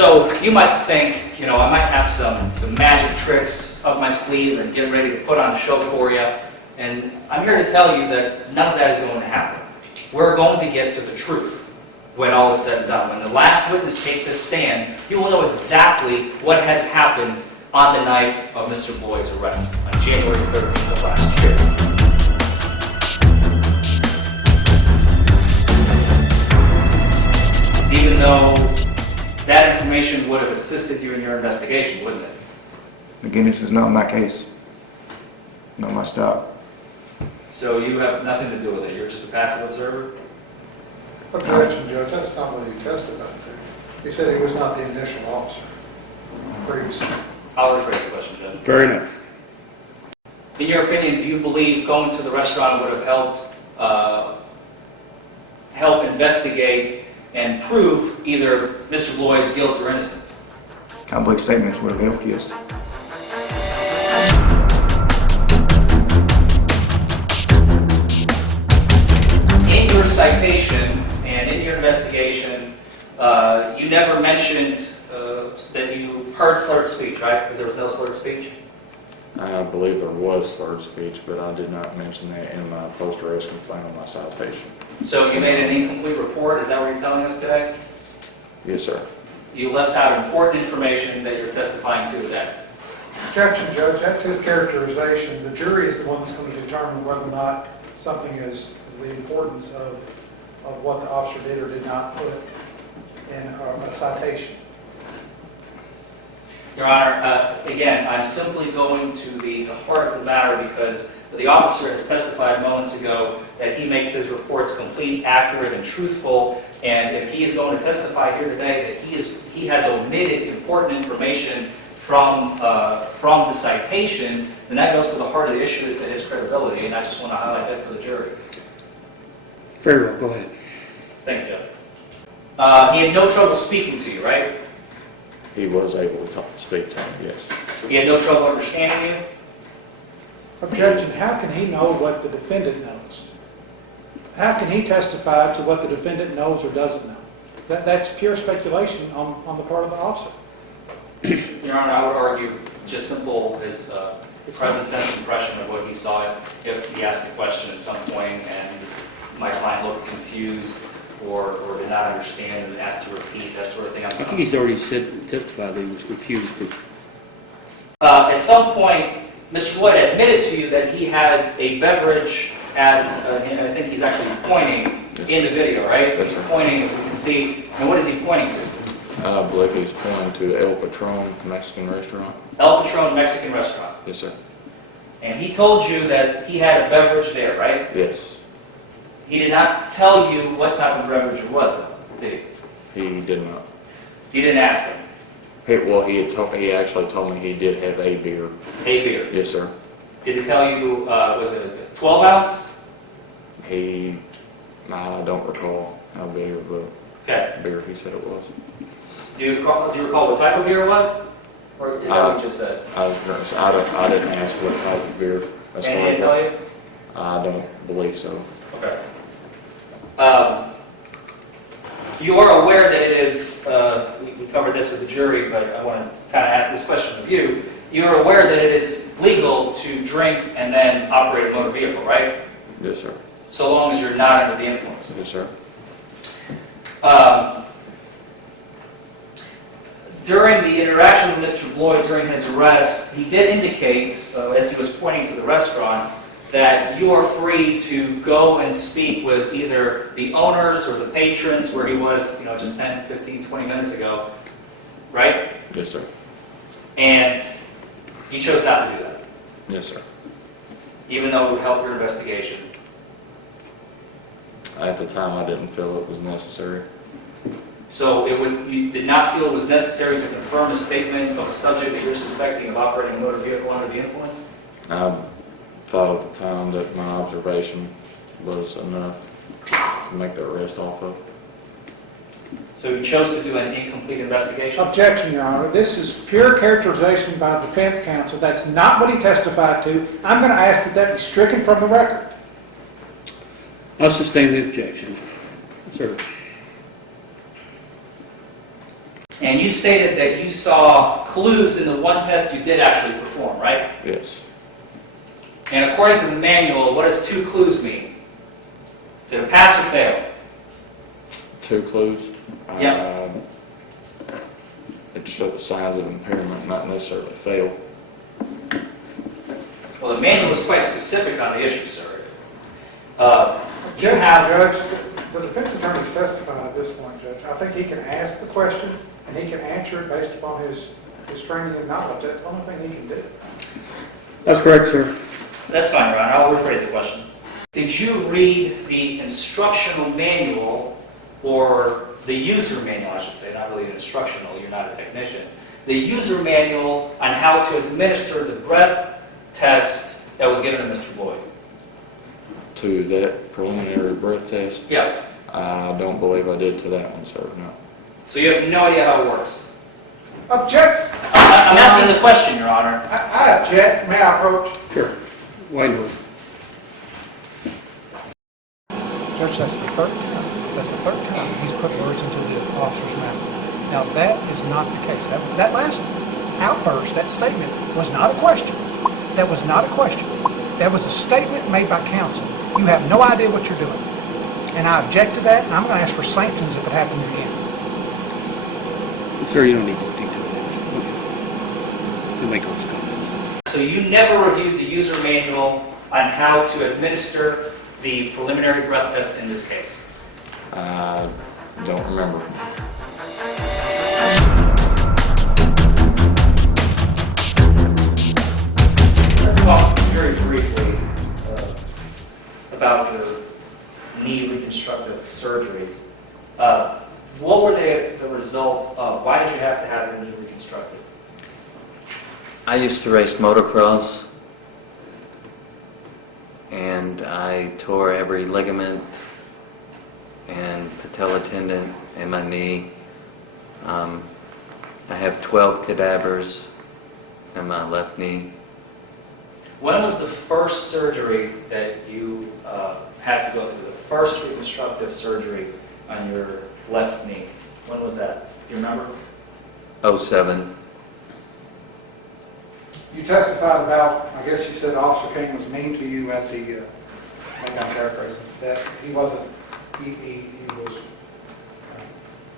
So you might think, I might have some magic tricks up my sleeve and get ready to put on a show for you. And I'm here to tell you that none of that is going to happen. We're going to get to the truth when all is said and done. When the last witness takes this stand, you will know exactly what has happened on the night of Mr. Boyd's arrest on January 13th of last year. Even though that information would have assisted you in your investigation, wouldn't it? Again, this is not my case, not my stop. So you have nothing to do with it. You're just a passive observer? Objection, Judge. That's not what he testified to. He said he was not the initial officer previously. I'll rephrase the question, Judge. Fair enough. In your opinion, do you believe going to the restaurant would have help investigate and prove either Mr. Lloyd's guilt or innocence? I believe statements would have helped, yes. In your citation and in your investigation, you never mentioned that you heard slurred speech, right? Because there was no slurred speech? I believe there was slurred speech, but I did not mention that in my post-arrest complaint on my citation. So you made an incomplete report, is that what you're telling us today? Yes, sir. You left out important information that you're testifying to today. Objection, Judge. That's his characterization. The jury is the one that's going to determine whether or not something is the importance of what the officer did or did not put in a citation. Your Honor, again, I'm simply going to the heart of the matter because the officer has testified moments ago that he makes his reports complete, accurate, and truthful, and if he is going to testify here today that he has omitted important information from the citation, then that goes to the heart of the issue as to his credibility, and I just want to highlight that for the jury. Very well, go ahead. Thank you, Judge. He had no trouble speaking to you, right? He was able to speak to me, yes. He had no trouble understanding you? Objection. How can he know what the defendant knows? How can he testify to what the defendant knows or doesn't know? That's pure speculation on the part of the officer. Your Honor, I would argue just simple his present sense impression of what he saw if he asked the question at some point and my client looked confused or did not understand and asked to repeat, that sort of thing. I think he's already testified that he was refused to. At some point, Mr. Lloyd admitted to you that he had a beverage at, and I think he's actually pointing in the video, right? Yes, He's sir. pointing, as we can see. And what is he pointing to? I believe he's pointing to El Patron Mexican restaurant. El Patron Mexican restaurant. Yes, sir. And he told you that he had a beverage there, right? Yes. He did not tell you what type of beverage it was, though, did he? He did not. You didn't ask him. He actually told me he did have a beer. A beer. Yes, sir. Did he tell you, was it a 12 ounce? I don't recall how big of a Okay. beer he said it was. Do you recall what type of beer it was? Or is that what you just said? I didn't ask what type of beer. And he didn't tell you? I don't believe so. Okay. You are aware that it is, we covered this with the jury, but I want to kind of ask this question of you. You are aware that it is legal to drink and then operate a motor vehicle, right? Yes, sir. So long as you're not under the influence. Yes, sir. During the interaction with Mr. Lloyd during his arrest, he did indicate, as he was pointing to the restaurant, that you are free to go and speak with either the owners or the patrons where he was, just 10, 15, 20 minutes ago, right? Yes, sir. And he chose not to do that, Yes, sir. even though it would help your investigation. At the time, I didn't feel it was necessary. So you did not feel it was necessary to confirm a statement of a subject that you're suspecting of operating a motor vehicle under the influence? I thought at the time that my observation was enough to make the arrest off of. So you chose to do an incomplete investigation? Objection, Your Honor. This is pure characterization by defense counsel. That's not what he testified to. I'm going to ask that that be stricken from the record. I'll sustain the objection. Sir. And you stated that you saw clues in the one test you did actually perform, right? Yes. And according to the manual, what does 2 clues mean? Is it a pass or fail? 2 clues? Yep. It shows signs of impairment, not necessarily fail. Well, the manual is quite specific on the issue, sir. You Judge, have... the defense attorney's testifying at this point, Judge. I think he can ask the question, and he can answer it based upon his training and knowledge. That's the only thing he can do. That's correct, sir. That's fine, Ron. I'll rephrase the question. Did you read the instructional manual, or the user manual, I should say, not really instructional, you're not a technician, the user manual on how to administer the breath test that was given to Mr. Boyd? To that preliminary breath test, Yeah. I don't believe I did to that one, sir, no. So you have no idea how it works? Object! I'm asking the question, Your Honor. I object. May I approach? Sure. Why not? Judge, that's the third time. That's the third time he's put words into the officer's mouth. Now, that is not the case. That last outburst, that statement, was not a question. That was not a question. That was a statement made by counsel. You have no idea what you're doing. And I object to that, and I'm going to ask for sanctions if it happens again. Sir, you don't need to detail it. Okay. You make those comments. So you never reviewed the user manual on how to administer the preliminary breath test in this case? I don't remember. Let's talk very briefly about your knee reconstructive surgeries. What were the result of? Why did you have to have your knee reconstructed? I used to race motocross, and I tore every ligament and patella tendon in my knee. I have 12 cadavers in my left knee. When was the first surgery that you had to go through? The first reconstructive surgery on your left knee? When was that? Do you remember? 07. You testified about, I guess you said Officer King was mean to you at the, maybe I'm paraphrasing, that he wasn't, he was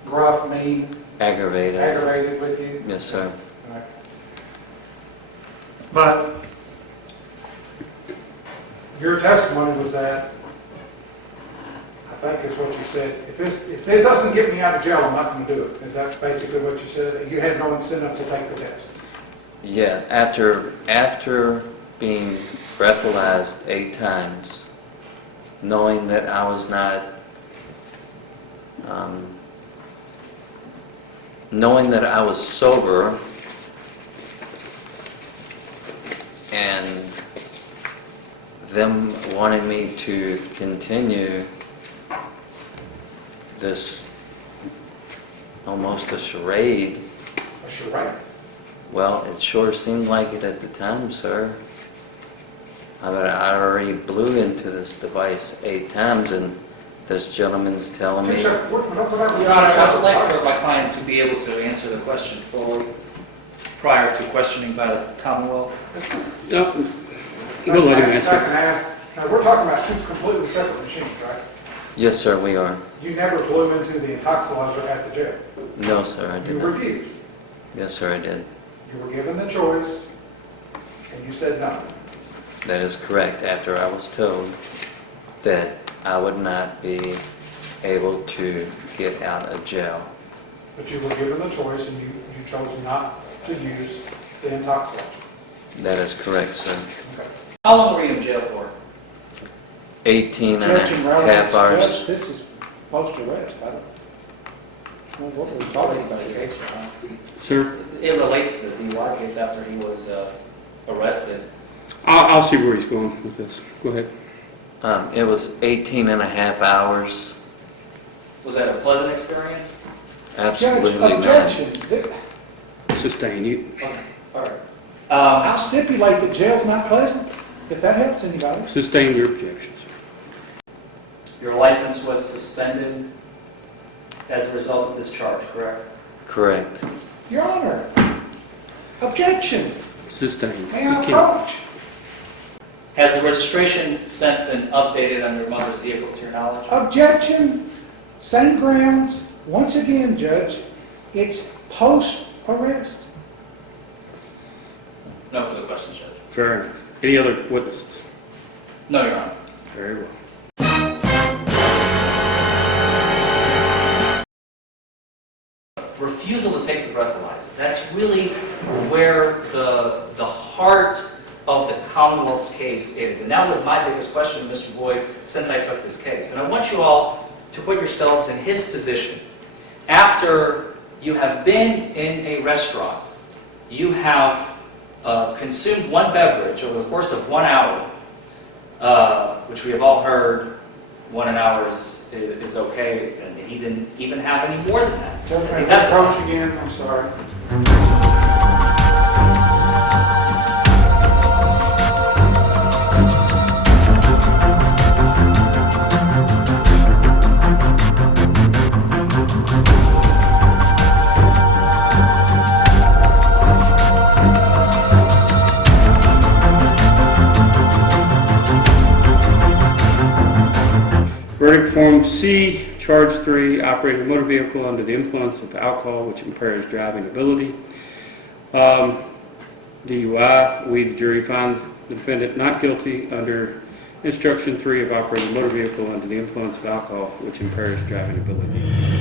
gruff, mean, Aggravated. aggravated with you? Yes, sir. Right. But your testimony was that, I think is what you said, if this doesn't get me out of jail, I'm not going to do it. Is that basically what you said? You had no incentive to take the test? Yeah, after being breathalyzed 8 times, knowing that I was not, knowing that I was sober, and them wanting me to continue this almost a charade. A charade? Well, it sure seemed like it at the time, sir. I mean, I already blew into this device 8 times, and this gentleman's telling me... Sir, Your Honor, I would like for my client to be able to answer the question fully prior to questioning by the Commonwealth. No, we'll let him If I answer. can ask, now we're talking about 2 completely separate machines, right? Yes, sir, we are. You never blew into the intoxilizer at the jail. No, sir, I did You not. refused. Yes, sir, I did. You were given the choice, and you said no. That is correct, after I was told that I would not be able to get out of jail. But you were given the choice, and you chose not to use the intoxilizer. That is correct, sir. Okay. How long were you in jail for? 18 and a half hours. This is post-arrest. I don't know what we're talking Probably some about. case, huh? Sir, It relates to the DUI case after he was arrested. I'll see where he's going with this. Go ahead. It was 18 and a half hours. Was that a pleasant experience? Absolutely Judge, not. objection. Sustain you. Okay, all right. I'll stipulate that jail's not pleasant, if that helps anybody. Sustain your objections. Your license was suspended as a result of this charge, correct? Correct. Your Honor, objection. Sustained. May I You can't- approach? Has the registration since been updated on your mother's vehicle to your knowledge? Objection, same grounds. Once again, Judge, it's post-arrest. No further questions, Judge. Fair enough. Any other witnesses? No, Your Honor. Very well. Refusal to take the breathalyzer. That's really where the heart of the Commonwealth's case is. And that was my biggest question, Mr. Boyd, since I took this case. And I want you all to put yourselves in his position. After you have been in a restaurant, you have consumed one beverage over the course of 1 hour, which we have all heard 1 hour is okay, and he didn't even have any more than that. Judge, As he may I testified. approach again? I'm sorry. Verdict Form C, Charge 3, operating a motor vehicle under the influence of alcohol which impairs driving ability. DUI, we, the jury, find the defendant not guilty under Instruction 3 of operating a motor vehicle under the influence of alcohol which impairs driving ability.